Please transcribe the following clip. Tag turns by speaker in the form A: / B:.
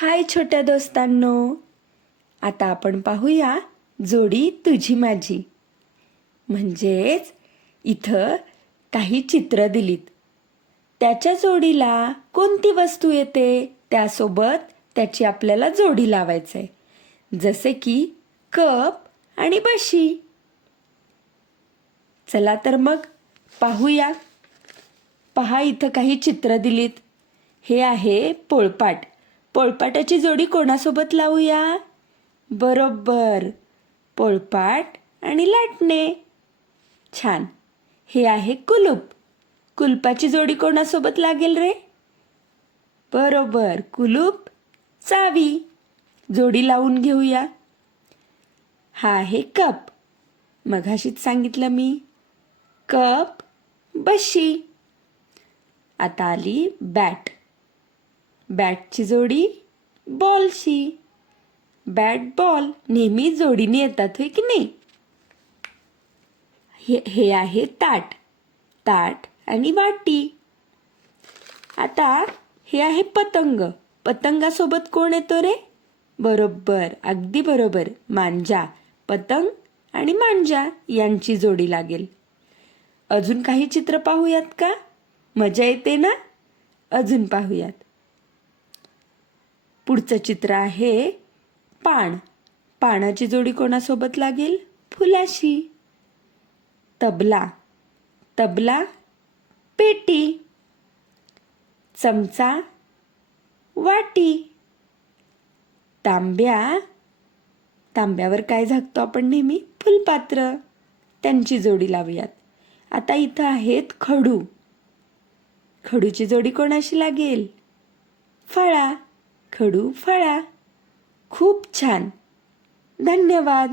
A: हाय छोट्या दोस्तांनो. आता आपण पाहूया जोडी तुझी माझी. म्हणजेच इथं काही चित्र दिलीत. त्याच्या जोडीला कोणती वस्तू येते? त्यासोबत त्याची आपल्याला जोडी लावायचं आहे जसे की कप आणि बशी. चला तर मग पाहूया. पहा इथं काही चित्र दिलीत. हे आहे पोळपाट. पोळपाटाची जोडी कोणासोबत लावूया? बरोबर. पोळपाट आणि लाटणे. छान. हे आहे कुलूप. कुलपाची जोडी कोणासोबत लागेल रे? बरोबर. कुलूप चावी. जोडी लावून घेऊया. हा आहे कप. मघाशीच सांगितलं मी. कप बशी. आता आली बॅट. बॅटची जोडी बॉलशी. बॅट बॉल नेहमी जोडीने येतात होय की नाही? हे हे आहे ताट. ताट आणि वाटी. आता हे आहे पतंग. पतंगासोबत कोण येतो रे? बरोबर अगदी बरोबर. मांजा. पतंग आणि मांजा यांची जोडी लागेल. अजून काही चित्र पाहूयात का? मजा येते ना? अजून पाहूयात. पुढचं चित्र आहे पान पानाची जोडी कोणासोबत लागेल? फुलाशी. तबला. तबला पेटी. चमचा वाटी. तांब्या. तांब्यावर काय झाकतो आपण नेहमी? फुलपात्र. त्यांची जोडी लावूयात. आता इथं आहेत खडू. खडूची जोडी कोणाशी लागेल? फळा. खडू फळा. खूप छान. धन्यवाद.